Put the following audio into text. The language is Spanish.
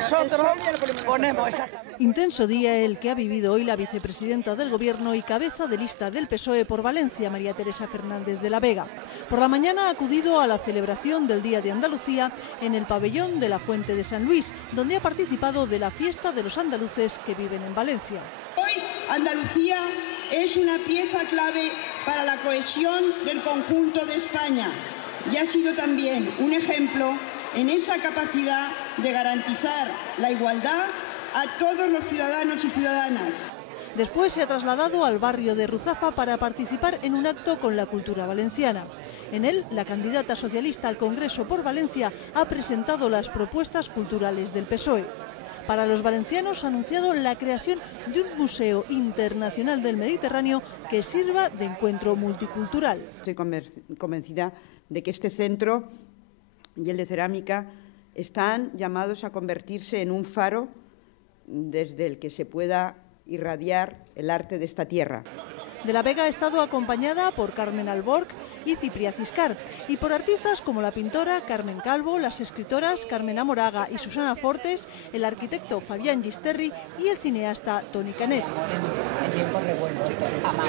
nosotros ponemos esa... Intenso día el que ha vivido hoy la vicepresidenta del Gobierno y cabeza de lista del PSOE por Valencia, María Teresa Fernández de la Vega. Por la mañana ha acudido a la celebración del Día de Andalucía en el pabellón de la Fuente de San Luis, donde ha participado de la fiesta de los andaluces que viven en Valencia. Hoy Andalucía es una pieza clave para la cohesión del conjunto de España y ha sido también un ejemplo en esa capacidad de garantizar la igualdad a todos los ciudadanos y ciudadanas. Después se ha trasladado al barrio de Ruzafa para participar en un acto con la cultura valenciana. En él, la candidata socialista al Congreso por Valencia ha presentado las propuestas culturales del PSOE. Para los valencianos ha anunciado la creación de un Museo Internacional del Mediterráneo que sirva de encuentro multicultural. Estoy convencida de que este centro y el de cerámica están llamados a convertirse en un faro desde el que se pueda irradiar el arte de esta tierra. De la Vega ha estado acompañada por Carmen Alborg y Cipria Ciscar y por artistas como la pintora Carmen Calvo, las escritoras Carmen Amoraga y Susana Fortes, el arquitecto Fabián Gisterri y el cineasta Toni Canet. En tiempos revueltos, amar.